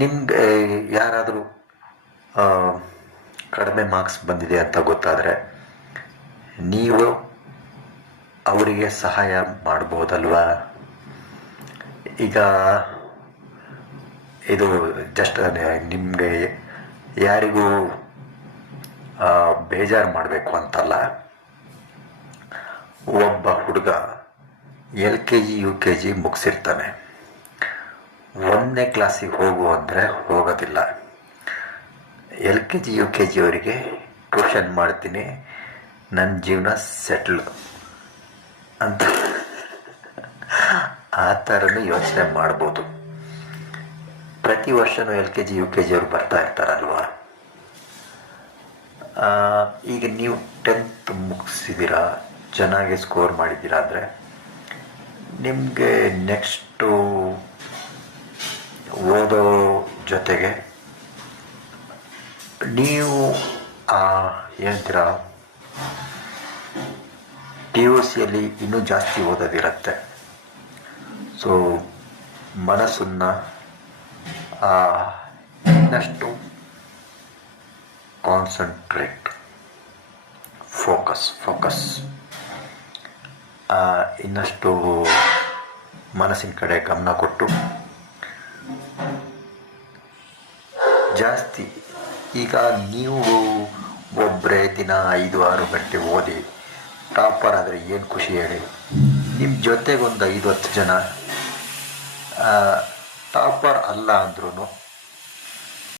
ನಿಮ್ಗೆ ಯಾರಾದರೂ ಕಡಿಮೆ ಮಾರ್ಕ್ಸ್ ಬಂದಿದೆ ಅಂತ ಗೊತ್ತಾದರೆ ನೀವು ಅವರಿಗೆ ಸಹಾಯ ಮಾಡ್ಬೋದಲ್ವಾ? ಈಗ ಇದು ಜಸ್ಟ್ ನಿಮಗೆ ಯಾರಿಗೂ ಬೇಜಾರು ಮಾಡಬೇಕು ಅಂತಲ್ಲ. ಒಬ್ಬ ಹುಡುಗ LKG UKG ಮುಗಿಸಿರ್ತಾನೆ. 1ನೇ ಕ್ಲಾಸಿಗೆ ಹೋಗು ಅಂದರೆ ಹೋಗೋದಿಲ್ಲ. LKG UKG ಅವರಿಗೆ ಟ್ಯೂಷನ್ ಮಾಡ್ತೀನಿ, ನನ್ನ ಜೀವನ ಸೆಟ್ಲ್ ಅಂತ ಆ ಥರನೂ ಯೋಚನೆ ಮಾಡ್ಬೋದು. ಪ್ರತಿ ವರ್ಷವೂ LKG UKG ಅವರು ಬರ್ತಾ ಇರ್ತಾರಲ್ವ. ಈಗ ನೀವು 10th ಮುಗಿಸಿದ್ದೀರಾ, ಚೆನ್ನಾಗಿ ಸ್ಕೋರ್ ಮಾಡಿದ್ದೀರಾ ಅಂದರೆ ನಿಮಗೆ ನೆಕ್ಸ್ಟು ಓದೋ ಜೊತೆಗೆ ನೀವು ಏನಂತೀರ PUCಯಲ್ಲಿ ಇನ್ನೂ ಜಾಸ್ತಿ ಓದೋದಿರುತ್ತೆ. ಸೊ ಮನಸ್ಸನ್ನು ಇನ್ನಷ್ಟು ಕಾನ್ಸಂಟ್ರೇಟ್, ಫೋಕಸ್ ಇನ್ನಷ್ಟು ಮನಸ್ಸಿನ ಕಡೆ ಗಮನ ಕೊಟ್ಟು ಜಾಸ್ತಿ. ಈಗ ನೀವು ಒಬ್ಬರೇ ದಿನ 5-6 ಗಂಟೆ ಓದಿ ಟಾಪರ್ ಆದರೆ ಏನು ಖುಷಿ ಹೇಳಿ. ನಿಮ್ಮ ಜೊತೆಗೊಂದು 5-10 ಜನ ಟಾಪರ್ ಅಲ್ಲ ಅಂದ್ರೂ